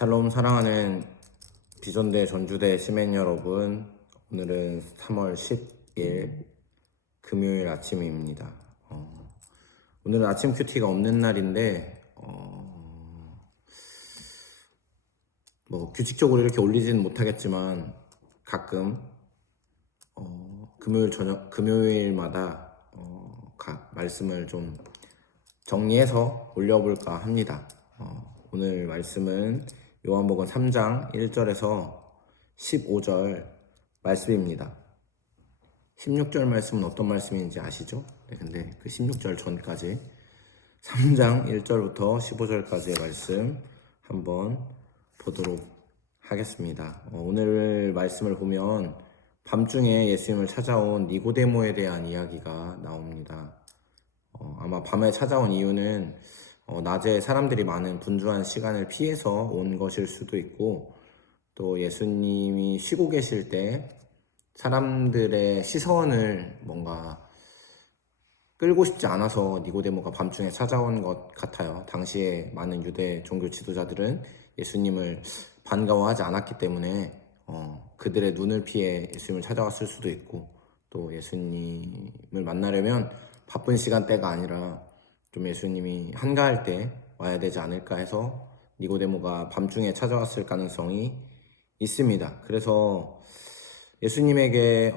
샬롬 사랑하는 비전대 전주대 시민 여러분, 오늘은 3월 10일 금요일 아침입니다. 오늘은 아침 큐티가 없는 날인데 뭐 규칙적으로 이렇게 올리지는 못하겠지만 가끔 금요일마다 각 말씀을 좀 정리해서 올려볼까 합니다. 오늘 말씀은 요한복음 3장 1절에서 15절 말씀입니다. 16절 말씀은 어떤 말씀인지 아시죠? 네, 근데 그 16절 전까지 3장 1절부터 15절까지의 말씀 한번 보도록 하겠습니다. 오늘 말씀을 보면 밤중에 예수님을 찾아온 니고데모에 대한 이야기가 나옵니다. 아마 밤에 찾아온 이유는 낮에 사람들이 많은 분주한 시간을 피해서 온 것일 수도 있고, 또 예수님이 쉬고 계실 때 사람들의 시선을 뭔가 끌고 싶지 않아서 니고데모가 밤중에 찾아온 것 같아요. 당시에 많은 유대 종교 지도자들은 예수님을 반가워하지 않았기 때문에 그들의 눈을 피해 예수님을 찾아왔을 수도 있고, 또 예수님을 만나려면 바쁜 시간대가 아니라 좀 예수님이 한가할 때 와야 되지 않을까 해서 니고데모가 밤중에 찾아왔을 가능성이 있습니다. 그래서 예수님에게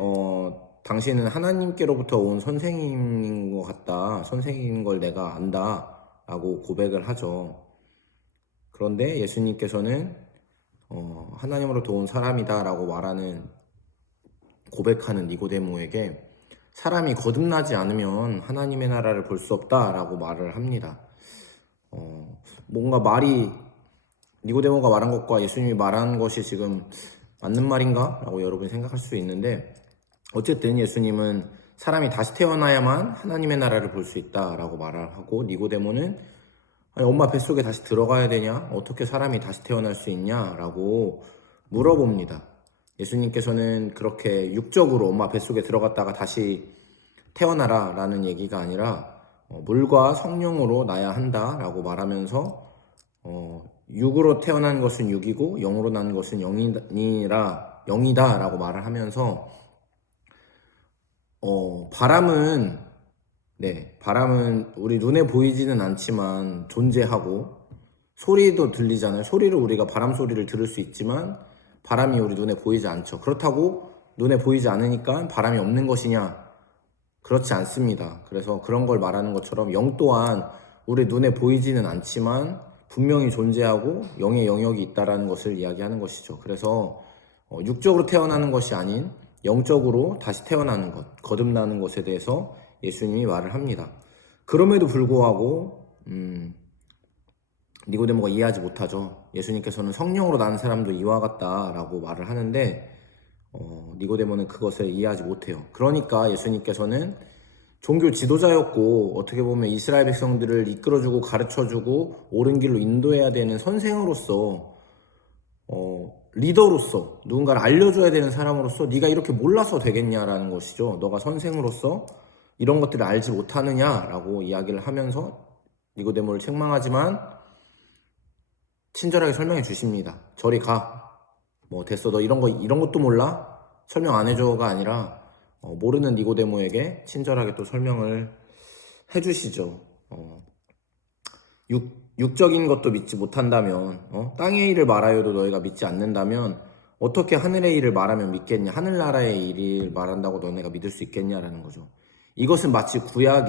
당신은 하나님께로부터 온 선생님인 것 같다, 선생님인 걸 내가 안다 라고 고백을 하죠. 그런데 예수님께서는 하나님으로부터 온 사람이다 라고 고백하는 니고데모에게 사람이 거듭나지 않으면 하나님의 나라를 볼 수 없다라고 말을 합니다. 뭔가 말이 니고데모가 말한 것과 예수님이 말한 것이 지금 맞는 말인가? 라고 여러분이 생각할 수 있는데, 어쨌든 예수님은 사람이 다시 태어나야만 하나님의 나라를 볼 수 있다라고 말을 하고, 니고데모는 아니, 엄마 뱃속에 다시 들어가야 되냐? 어떻게 사람이 다시 태어날 수 있냐? 라고 물어봅니다. 예수님께서는 그렇게 육적으로 엄마 뱃속에 들어갔다가 다시 태어나라 라는 얘기가 아니라 물과 성령으로 나야 한다 라고 말하면서 육으로 태어난 것은 육이고 영으로 난 것은 영이다 라고 말을 하면서 바람은 우리 눈에 보이지는 않지만 존재하고, 소리도 들리잖아요. 소리를 우리가 바람 소리를 들을 수 있지만 바람이 우리 눈에 보이지 않죠. 그렇다고 눈에 보이지 않으니까 바람이 없는 것이냐? 그렇지 않습니다. 그래서 그런 걸 말하는 것처럼 영 또한 우리 눈에 보이지는 않지만 분명히 존재하고 영의 영역이 있다는 것을 이야기하는 것이죠. 그래서 육적으로 태어나는 것이 아닌 영적으로 다시 태어나는 것, 거듭나는 것에 대해서 예수님이 말을 합니다. 그럼에도 불구하고 니고데모가 이해하지 못하죠. 예수님께서는 성령으로 나는 사람도 이와 같다라고 말을 하는데 니고데모는 그것을 이해하지 못해요. 그러니까 예수님께서는 종교 지도자였고, 어떻게 보면 이스라엘 백성들을 이끌어주고 가르쳐주고 옳은 길로 인도해야 되는 선생으로서, 리더로서, 누군가를 알려줘야 되는 사람으로서 네가 이렇게 몰라서 되겠냐라는 것이죠. 너가 선생으로서 이런 것들을 알지 못하느냐라고 이야기를 하면서 니고데모를 책망하지만 친절하게 설명해 주십니다. 저리 가. 뭐 됐어, 너 이런 것도 몰라? 설명 안 해줘가 아니라 모르는 니고데모에게 친절하게 또 설명을 해주시죠. 육적인 것도 믿지 못한다면, 땅의 일을 말하여도 너희가 믿지 않는다면 어떻게 하늘의 일을 말하면 믿겠냐? 하늘나라의 일을 말한다고 너네가 믿을 수 있겠냐라는 거죠. 이것은 마치 구약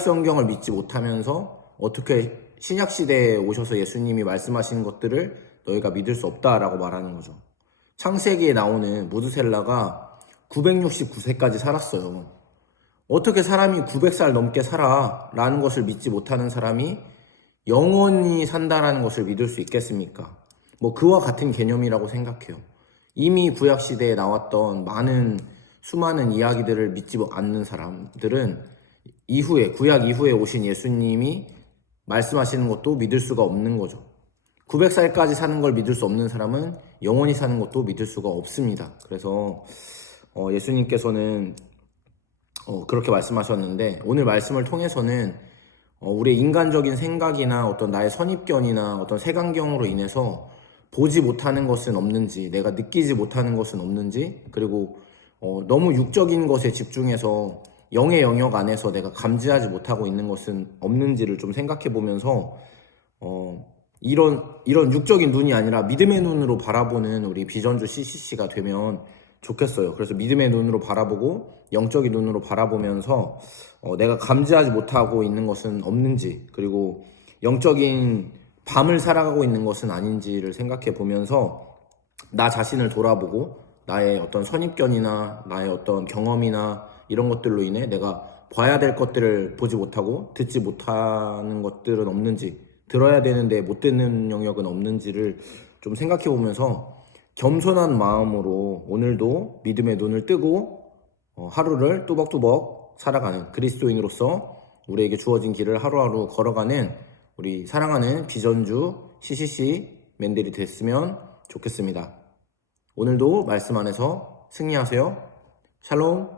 성경을 믿지 못하면서 어떻게 신약 시대에 오셔서 예수님이 말씀하신 것들을 너희가 믿을 수 없다라고 말하는 거죠. 창세기에 나오는 무드셀라가 969세까지 살았어요. 어떻게 사람이 900살 넘게 살아? 라는 것을 믿지 못하는 사람이 영원히 산다라는 것을 믿을 수 있겠습니까? 뭐 그와 같은 개념이라고 생각해요. 이미 구약 시대에 나왔던 수많은 이야기들을 믿지 않는 사람들은 구약 이후에 오신 예수님이 말씀하시는 것도 믿을 수가 없는 거죠. 900살까지 사는 걸 믿을 수 없는 사람은 영원히 사는 것도 믿을 수가 없습니다. 그래서 예수님께서는 그렇게 말씀하셨는데, 오늘 말씀을 통해서는 우리의 인간적인 생각이나 어떤 나의 선입견이나 어떤 색안경으로 인해서 보지 못하는 것은 없는지, 내가 느끼지 못하는 것은 없는지, 그리고 너무 육적인 것에 집중해서 영의 영역 안에서 내가 감지하지 못하고 있는 것은 없는지를 좀 생각해 보면서 이런 육적인 눈이 아니라 믿음의 눈으로 바라보는 우리 비전주 CCC가 되면 좋겠어요. 그래서 믿음의 눈으로 바라보고 영적인 눈으로 바라보면서 내가 감지하지 못하고 있는 것은 없는지, 그리고 영적인 밤을 살아가고 있는 것은 아닌지를 생각해 보면서 나 자신을 돌아보고 나의 어떤 선입견이나 나의 어떤 경험이나 이런 것들로 인해 내가 봐야 될 것들을 보지 못하고 듣지 못하는 것들은 없는지, 들어야 되는데 못 듣는 영역은 없는지를 좀 생각해 보면서 겸손한 마음으로 오늘도 믿음의 눈을 뜨고 하루를 뚜벅뚜벅 살아가는 그리스도인으로서 우리에게 주어진 길을 하루하루 걸어가는 우리 사랑하는 비전주 CCC 맨들이 됐으면 좋겠습니다. 오늘도 말씀 안에서 승리하세요. 샬롬.